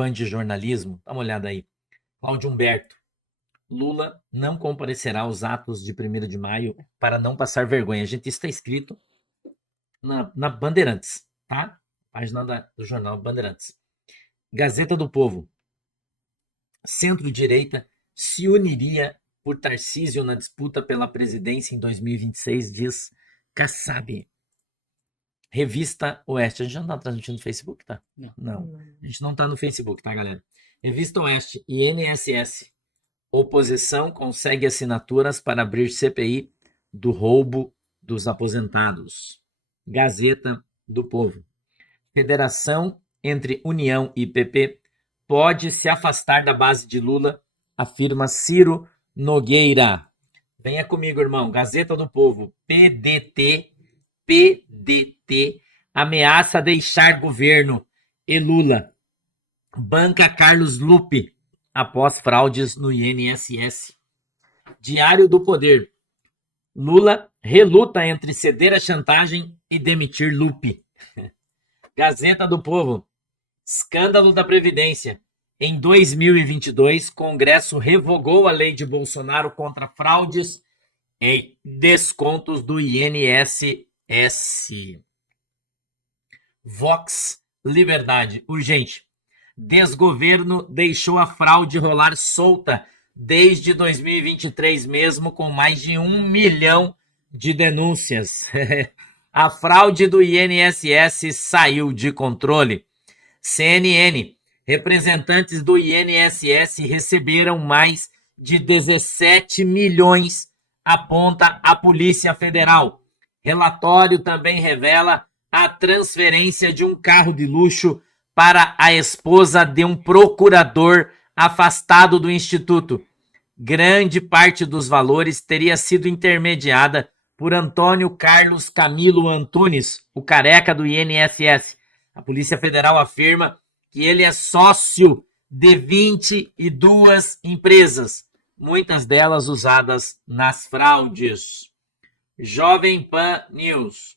bandjornalismo. Dá uma olhada aí. Cláudio Humberto. Lula não comparecerá aos atos de 1º de maio para não passar vergonha. Gente, isso está escrito na Bandeirantes, tá? Página do jornal Bandeirantes. Gazeta do Povo. Centro-direita se uniria por Tarcísio na disputa pela presidência em 2026, diz Kassab. Revista Oeste. A gente já não está transmitindo no Facebook, tá? Não. A gente não está no Facebook, tá, galera? Revista Oeste e INSS. Oposição consegue assinaturas para abrir CPI do roubo dos aposentados. Gazeta do Povo. Federação entre União e PP pode se afastar da base de Lula, afirma Ciro Nogueira. Venha comigo, irmão. Gazeta do Povo. PDT ameaça deixar governo e Lula. Banca Carlos Lupe após fraudes no INSS. Diário do Poder. Lula reluta entre ceder à chantagem e demitir Lupe. Gazeta do Povo. Escândalo da Previdência. Em 2022, Congresso revogou a lei de Bolsonaro contra fraudes e descontos do INSS. Vox Liberdade. Urgente. Desgoverno deixou a fraude rolar solta desde 2023, mesmo com mais de 1 milhão de denúncias. A fraude do INSS saiu de controle. CNN. Representantes do INSS receberam mais de 17 milhões, aponta a Polícia Federal. Relatório também revela a transferência de um carro de luxo para a esposa de um procurador afastado do Instituto. Grande parte dos valores teria sido intermediada por Antônio Carlos Camilo Antunes, o careca do INSS. A Polícia Federal afirma que ele é sócio de 22 empresas, muitas delas usadas nas fraudes. Jovem Pan News.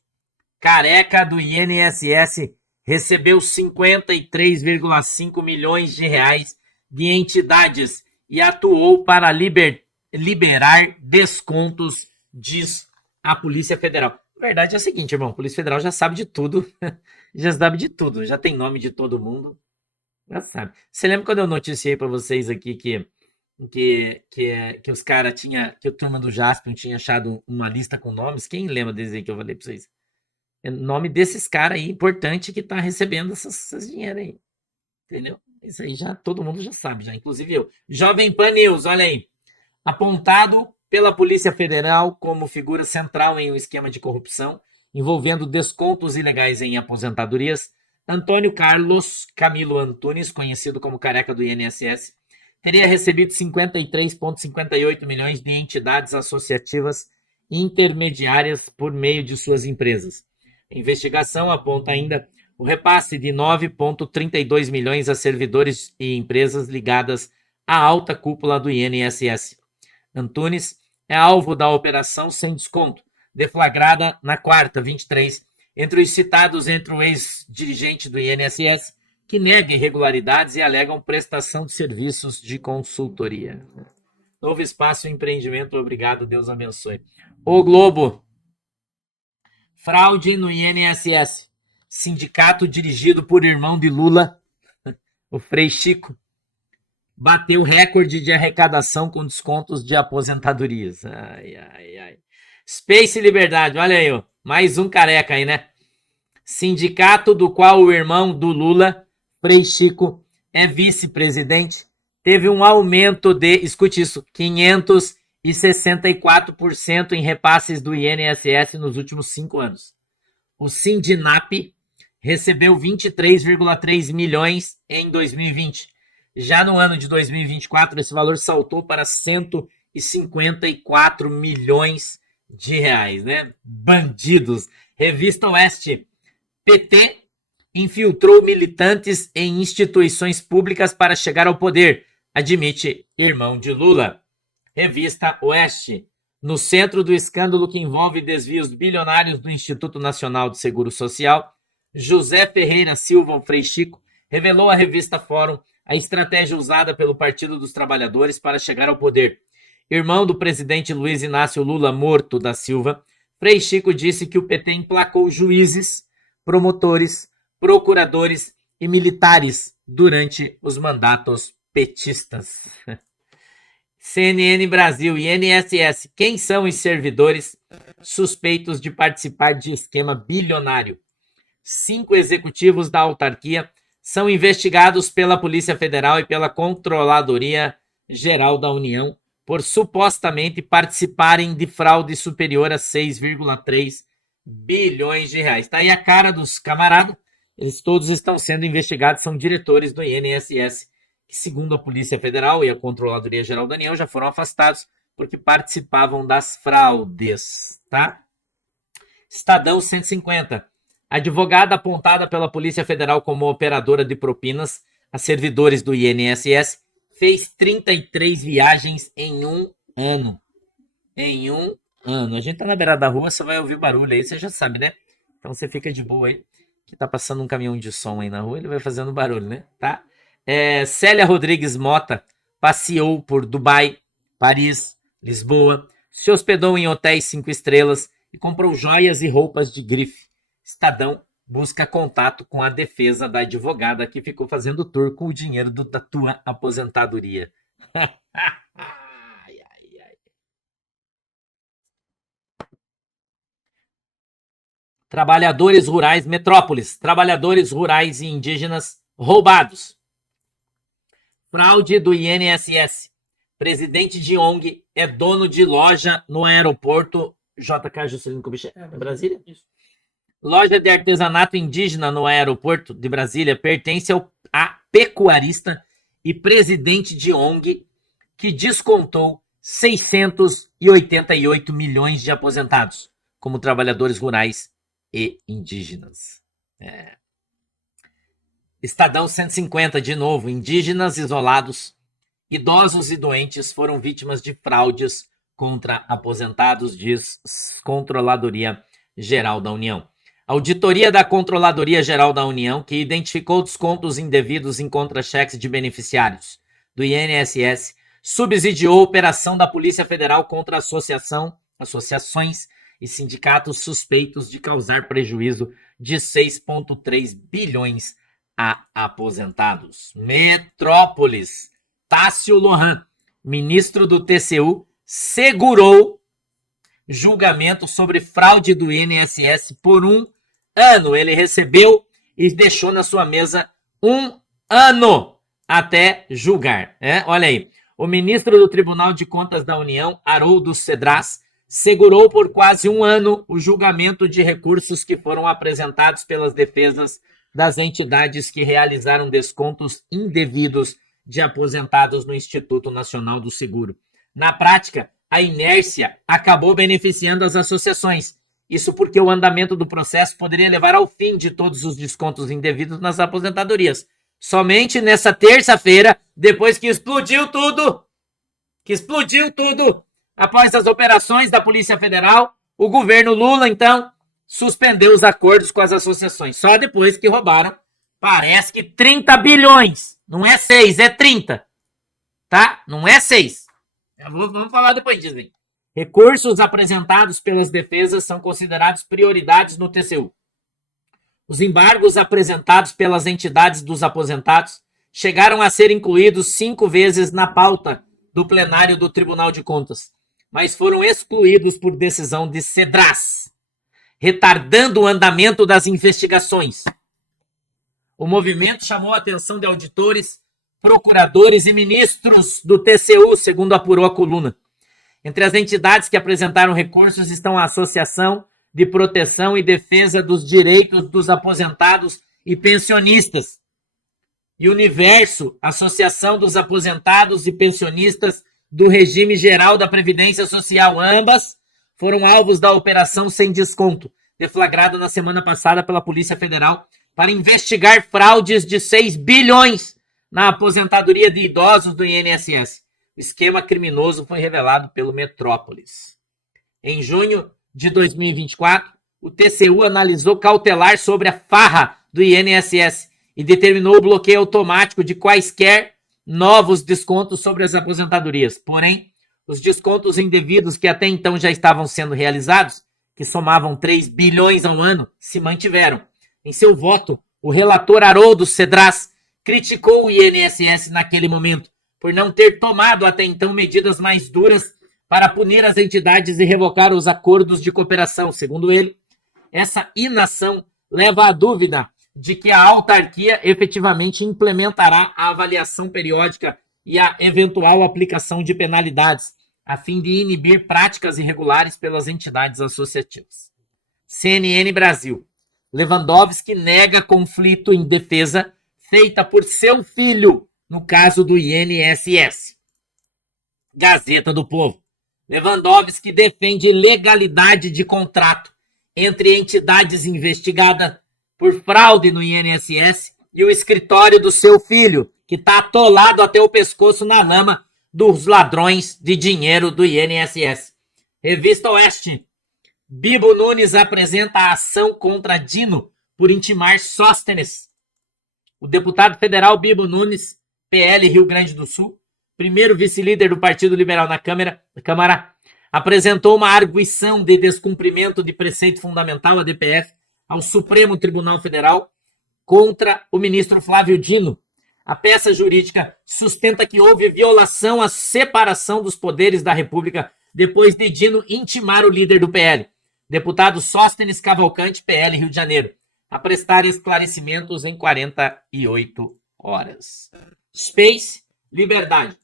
Careca do INSS recebeu 53,5 milhões de reais de entidades e atuou para liberar descontos, diz a Polícia Federal. A verdade é a seguinte, irmão, a Polícia Federal já sabe de tudo, já tem nome de todo mundo, já sabe. Você lembra quando eu noticiei para vocês aqui que os caras que a turma do Jaspion tinha achado uma lista com nomes? Quem lembra deles aí que eu falei para vocês? É nome desses caras aí, importante, que tá recebendo essas dinheiro aí. Entendeu? Isso aí já todo mundo já sabe, já, inclusive eu. Jovem Pan News, olha aí. Apontado pela Polícia Federal como figura central em um esquema de corrupção envolvendo descontos ilegais em aposentadorias, Antônio Carlos Camilo Antunes, conhecido como careca do INSS, teria recebido 53,58 milhões de entidades associativas intermediárias por meio de suas empresas. A investigação aponta ainda o repasse de 9,32 milhões a servidores e empresas ligadas à alta cúpula do INSS. Antunes é alvo da operação sem desconto, deflagrada na quarta, 23, entre os citados entre o ex-dirigente do INSS, que nega irregularidades e alegam prestação de serviços de consultoria. Novo Espaço Empreendimento, obrigado, Deus abençoe. O Globo. Fraude no INSS. Sindicato dirigido por irmão de Lula, o Frei Chico, bateu recorde de arrecadação com descontos de aposentadorias. Ai. Space Liberdade, olha aí, ó, mais um careca aí, né? Sindicato do qual o irmão do Lula, Frei Chico, é vice-presidente, teve um aumento de, escute isso, 564% em repasses do INSS nos últimos 5 anos. O Sindinap recebeu 23,3 milhões em 2020. Já no ano de 2024, esse valor saltou para 154 milhões de reais, né? Bandidos. Revista Oeste. PT infiltrou militantes em instituições públicas para chegar ao poder, admite irmão de Lula. Revista Oeste. No centro do escândalo que envolve desvios bilionários do Instituto Nacional de Seguro Social, José Ferreira Silva, o Frei Chico, revelou à revista Fórum a estratégia usada pelo Partido dos Trabalhadores para chegar ao poder. Irmão do presidente Luiz Inácio Lula Morto da Silva, Frei Chico disse que o PT emplacou juízes, promotores, procuradores e militares durante os mandatos petistas. CNN Brasil e INSS. Quem são os servidores suspeitos de participar de esquema bilionário? 5 executivos da autarquia são investigados pela Polícia Federal e pela Controladoria Geral da União por supostamente participarem de fraude superior a 6,3 bilhões de reais. Tá aí a cara dos camaradas. Eles todos estão sendo investigados, são diretores do INSS, que, segundo a Polícia Federal e a Controladoria Geral da União, já foram afastados porque participavam das fraudes, tá? Estadão 150. Advogada apontada pela Polícia Federal como operadora de propinas a servidores do INSS fez 33 viagens em um ano. Em um ano. A gente tá na beirada da rua, você vai ouvir barulho aí, você já sabe, né? Então você fica de boa aí, que tá passando um caminhão de som aí na rua, ele vai fazendo barulho, né? Tá? Célia Rodrigues Mota passeou por Dubai, Paris, Lisboa, se hospedou em hotéis 5 estrelas e comprou joias e roupas de grife. Estadão busca contato com a defesa da advogada que ficou fazendo tour com o dinheiro da tua aposentadoria. Trabalhadores rurais, metrópoles, trabalhadores rurais e indígenas roubados. Fraude do INSS. Presidente de ONG é dono de loja no aeroporto JK Juscelino Kubitschek, em Brasília? Isso. Loja de artesanato indígena no aeroporto de Brasília pertence a pecuarista e presidente de ONG que descontou 688 milhões de aposentados como trabalhadores rurais e indígenas. Estadão 150, de novo. Indígenas isolados, idosos e doentes foram vítimas de fraudes contra aposentados, diz Controladoria Geral da União. Auditoria da Controladoria Geral da União, que identificou descontos indevidos em contra-cheques de beneficiários do INSS, subsidiou a operação da Polícia Federal contra associações e sindicatos suspeitos de causar prejuízo de 6,3 bilhões a aposentados. Metrópolis. Tássio Lohan, ministro do TCU, segurou julgamento sobre fraude do INSS por um ano. Ele recebeu e deixou na sua mesa um ano até julgar. Olha aí. O ministro do Tribunal de Contas da União, Haroldo Cedras, segurou por quase um ano o julgamento de recursos que foram apresentados pelas defesas das entidades que realizaram descontos indevidos de aposentados no Instituto Nacional do Seguro. Na prática, a inércia acabou beneficiando as associações. Isso porque o andamento do processo poderia levar ao fim de todos os descontos indevidos nas aposentadorias. Somente nessa terça-feira, depois que explodiu tudo, após as operações da Polícia Federal, o governo Lula, então, suspendeu os acordos com as associações. Só depois que roubaram, parece que 30 bilhões. Não é 6, é 30. Tá? Não é 6. Vamos falar depois disso aí. Recursos apresentados pelas defesas são considerados prioridades no TCU. Os embargos apresentados pelas entidades dos aposentados chegaram a ser incluídos 5 vezes na pauta do plenário do Tribunal de Contas, mas foram excluídos por decisão de Cedras, retardando o andamento das investigações. O movimento chamou a atenção de auditores, procuradores e ministros do TCU, segundo apurou a coluna. Entre as entidades que apresentaram recursos estão a Associação de Proteção e Defesa dos Direitos dos Aposentados e Pensionistas e Universo, Associação dos Aposentados e Pensionistas do Regime Geral da Previdência Social. Ambas foram alvos da Operação Sem Desconto, deflagrada na semana passada pela Polícia Federal para investigar fraudes de 6 bilhões na aposentadoria de idosos do INSS. O esquema criminoso foi revelado pelo Metrópolis. Em junho de 2024, o TCU analisou cautelar sobre a farra do INSS e determinou o bloqueio automático de quaisquer novos descontos sobre as aposentadorias. Porém, os descontos indevidos que até então já estavam sendo realizados, que somavam 3 bilhões ao ano, se mantiveram. Em seu voto, o relator Haroldo Cedras criticou o INSS naquele momento por não ter tomado até então medidas mais duras para punir as entidades e revocar os acordos de cooperação. Segundo ele, essa inação leva à dúvida de que a autarquia efetivamente implementará a avaliação periódica e a eventual aplicação de penalidades, a fim de inibir práticas irregulares pelas entidades associativas. CNN Brasil. Lewandowski nega conflito em defesa feita por seu filho no caso do INSS. Gazeta do Povo. Lewandowski defende legalidade de contrato entre entidades investigadas por fraude no INSS e o escritório do seu filho, que está atolado até o pescoço na lama dos ladrões de dinheiro do INSS. Revista Oeste. Bibo Nunes apresenta a ação contra Dino por intimar Sóstenes. O deputado federal Bibo Nunes, PL Rio Grande do Sul, primeiro vice-líder do Partido Liberal na Câmara, apresentou uma arguição de descumprimento de preceito fundamental, a DPF, ao Supremo Tribunal Federal contra o ministro Flávio Dino. A peça jurídica sustenta que houve violação à separação dos poderes da República depois de Dino intimar o líder do PL, deputado Sóstenes Cavalcante, PL Rio de Janeiro, a prestar esclarecimentos em 48 horas. Space, Liberdade.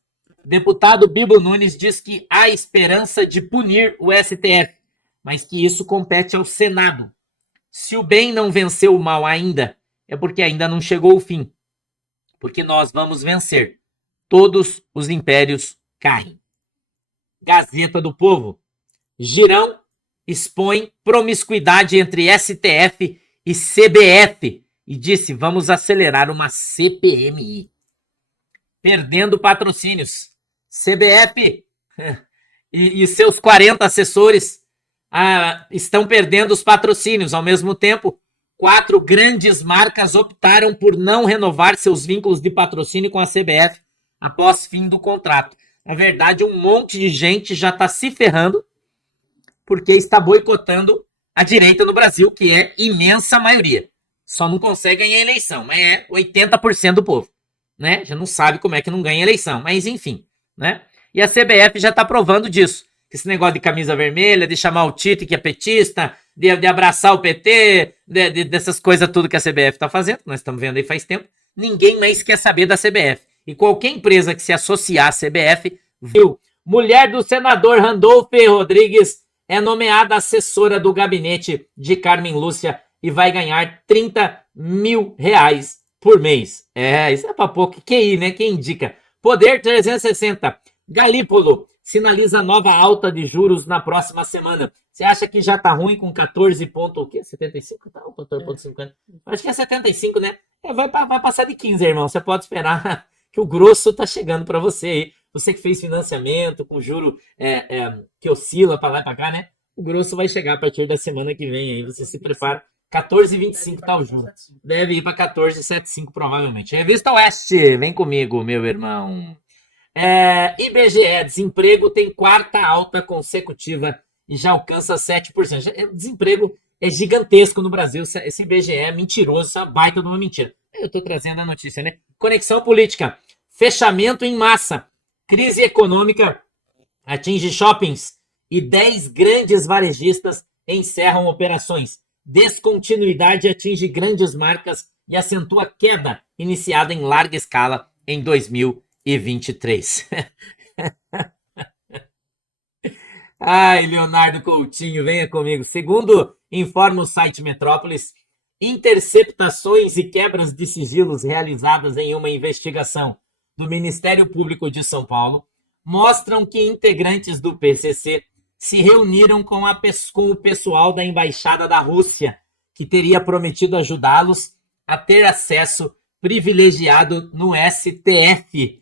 Deputado Bibo Nunes diz que há esperança de punir o STF, mas que isso compete ao Senado. Se o bem não venceu o mal ainda, é porque ainda não chegou o fim. Porque nós vamos vencer. Todos os impérios caem. Gazeta do Povo. Girão expõe promiscuidade entre STF e CBF e disse: vamos acelerar uma CPMI. Perdendo patrocínios. CBF e seus 40 assessores estão perdendo os patrocínios. Ao mesmo tempo, 4 grandes marcas optaram por não renovar seus vínculos de patrocínio com a CBF após fim do contrato. Na verdade, um monte de gente já está se ferrando porque está boicotando a direita no Brasil, que é imensa maioria. Só não consegue ganhar eleição, mas é 80% do povo. Né? Já não sabe como é que não ganha eleição, mas enfim. Né? E a CBF já está provando disso. Esse negócio de camisa vermelha, de chamar o Tite, que é petista, de abraçar o PT, dessas coisas tudo que a CBF está fazendo, nós estamos vendo aí faz tempo, ninguém mais quer saber da CBF. E qualquer empresa que se associar à CBF, viu? Mulher do senador Randolfo Rodrigues é nomeada assessora do gabinete de Carmen Lúcia e vai ganhar R$30 mil por mês. Isso é pra pouco. QI, né? Quem indica? Poder 360. Galípolo sinaliza nova alta de juros na próxima semana. Você acha que já tá ruim com 14 ponto, o quê? 75? Tá, 14,50. Acho que é 75, né? Vai passar de 15, irmão. Você pode esperar que o grosso tá chegando para você aí. Você que fez financiamento com juro que oscila para lá e para cá, né? O grosso vai chegar a partir da semana que vem aí. Você se prepara. 14,25 tá o juro. Deve ir para 14,75 provavelmente. Revista Oeste, vem comigo, meu irmão. IBGE, desemprego tem 4ª alta consecutiva e já alcança 7%. O desemprego é gigantesco no Brasil. Esse IBGE é mentiroso, essa baita de uma mentira. Eu estou trazendo a notícia, né? Conexão política. Fechamento em massa. Crise econômica atinge shoppings e 10 grandes varejistas encerram operações. Descontinuidade atinge grandes marcas e acentua queda iniciada em larga escala em 2023. Ai, Leonardo Coutinho, venha comigo. Segundo informa o site Metrópolis, interceptações e quebras de sigilos realizadas em uma investigação do Ministério Público de São Paulo mostram que integrantes do PCC se reuniram com o pessoal da Embaixada da Rússia, que teria prometido ajudá-los a ter acesso privilegiado no STF.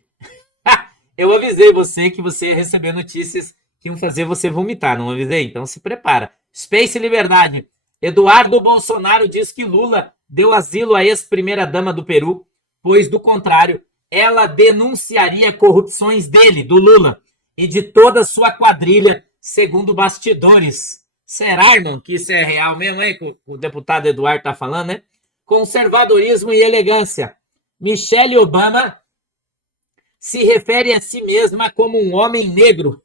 Eu avisei você que você ia receber notícias que iam fazer você vomitar, não avisei? Então se prepara. Space Liberdade. Eduardo Bolsonaro diz que Lula deu asilo à ex-primeira-dama do Peru, pois, do contrário, ela denunciaria corrupções dele, do Lula, e de toda a sua quadrilha, segundo bastidores. Será, irmão, que isso é real mesmo, hein? Que o deputado Eduardo tá falando, né? Conservadorismo e elegância. Michelle Obama se refere a si mesma como um homem negro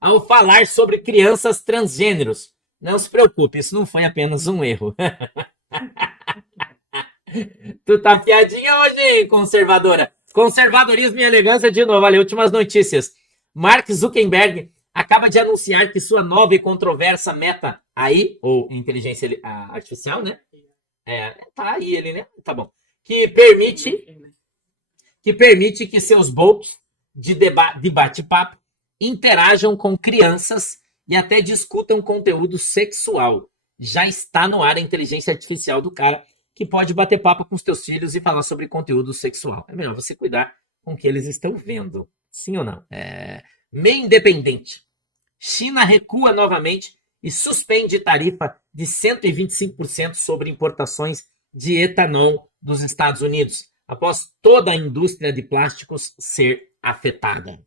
ao falar sobre crianças transgêneros. Não se preocupe, isso não foi apenas um erro. Tu tá piadinha hoje, hein, conservadora? Conservadorismo e elegância de novo. Olha, últimas notícias. Mark Zuckerberg acaba de anunciar que sua nova e controversa meta AI, ou inteligência artificial, né? Tá aí ele, né? Tá bom. Que permite que seus bots de bate-papo interajam com crianças e até discutam conteúdo sexual. Já está no ar a inteligência artificial do cara que pode bater papo com os teus filhos e falar sobre conteúdo sexual. É melhor você cuidar com o que eles estão vendo. Sim ou não? Meio independente. China recua novamente e suspende tarifa de 125% sobre importações de etanol dos Estados Unidos, após toda a indústria de plásticos ser afetada.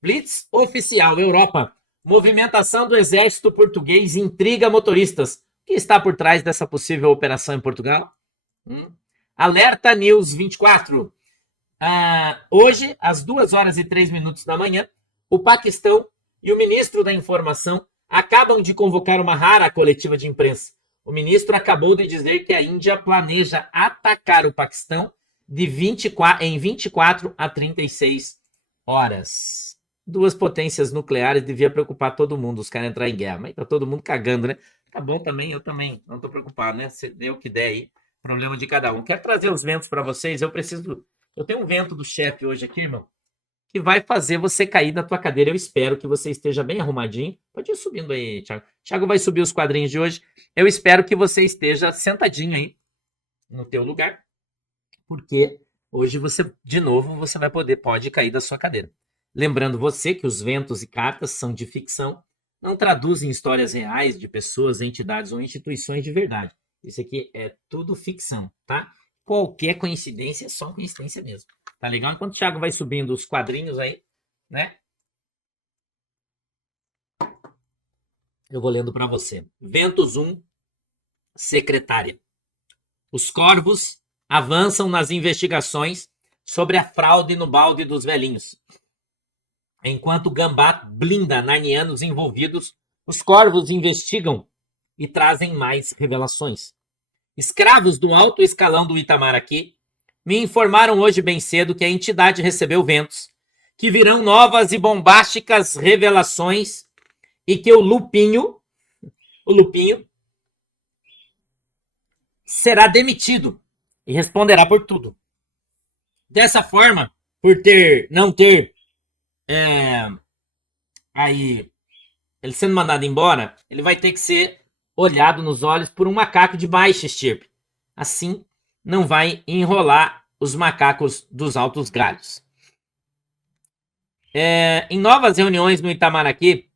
Blitz oficial Europa. Movimentação do exército português intriga motoristas. O que está por trás dessa possível operação em Portugal? Alerta News 24. Hoje, às 2h03 da manhã, o Paquistão e o ministro da Informação acabam de convocar uma rara coletiva de imprensa. O ministro acabou de dizer que a Índia planeja atacar o Paquistão em 24 a 36 horas. Duas potências nucleares devia preocupar todo mundo, os caras entrar em guerra. Mas tá todo mundo cagando, né? Tá bom também, eu também não tô preocupado, né? Se deu o que der aí, problema de cada um. Quero trazer os ventos para vocês, eu tenho um vento do chefe hoje aqui, irmão, que vai fazer você cair da tua cadeira. Eu espero que você esteja bem arrumadinho. Pode ir subindo aí, Thiago. Thiago vai subir os quadrinhos de hoje. Eu espero que você esteja sentadinho aí no teu lugar, porque hoje você, de novo, você pode cair da sua cadeira. Lembrando você que os ventos e cartas são de ficção, não traduzem histórias reais de pessoas, entidades ou instituições de verdade. Isso aqui é tudo ficção, tá? Qualquer coincidência é só coincidência mesmo. Tá legal? Enquanto o Thiago vai subindo os quadrinhos aí, né? Eu vou lendo para você. Ventos 1, secretária. Os corvos avançam nas investigações sobre a fraude no balde dos velhinhos. Enquanto Gambá blinda narnianos envolvidos, os corvos investigam e trazem mais revelações. Escravos do alto escalão do Itamaraty me informaram hoje bem cedo que a entidade recebeu ventos, que virão novas e bombásticas revelações e que o Lupinho será demitido e responderá por tudo. Dessa forma, por não ter aí ele sendo mandado embora, ele vai ter que ser olhado nos olhos por um macaco de baixa estirpe. Assim, não vai enrolar os macacos dos altos galhos. Em novas reuniões no Itamaraty,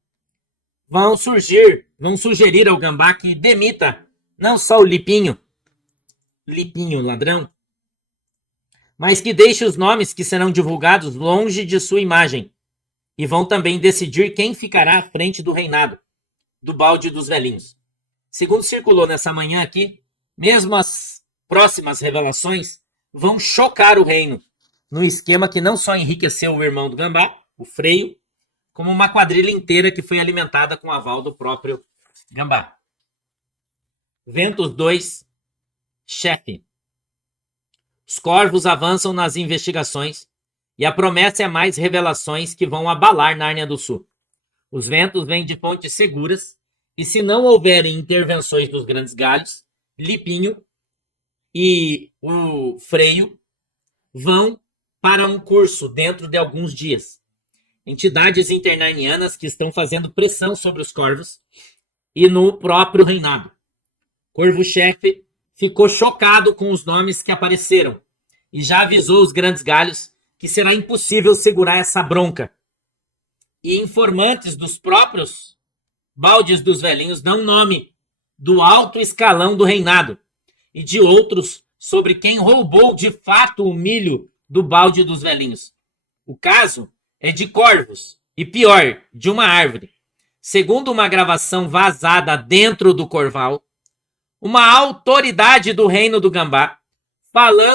vão sugerir ao Gambá que demita não só o Lipinho ladrão, mas que deixe os nomes que serão divulgados longe de sua imagem. E vão também decidir quem ficará à frente do reinado, do balde dos velhinhos. Segundo circulou nessa manhã aqui, mesmo as próximas revelações vão chocar o reino, no esquema que não só enriqueceu o irmão do Gambá, o Freio, como uma quadrilha inteira que foi alimentada com o aval do próprio Gambá. Ventos 2, chefe. Os corvos avançam nas investigações e a promessa é mais revelações que vão abalar Nárnia do Sul. Os ventos vêm de fontes seguras e se não houverem intervenções dos grandes galhos, Lipinho e o Freio vão para um curso dentro de alguns dias. Entidades internarnianas que estão fazendo pressão sobre os corvos e no próprio reinado. Corvo-chefe ficou chocado com os nomes que apareceram e já avisou os grandes galhos que será impossível segurar essa bronca. E informantes dos próprios baldes dos velhinhos dão nome do alto escalão do reinado, e de outros sobre quem roubou de fato o milho do balde dos velhinhos. O caso é de corvos e, pior, de uma árvore. Segundo uma gravação vazada dentro do Corval, uma autoridade do reino do Gambá falando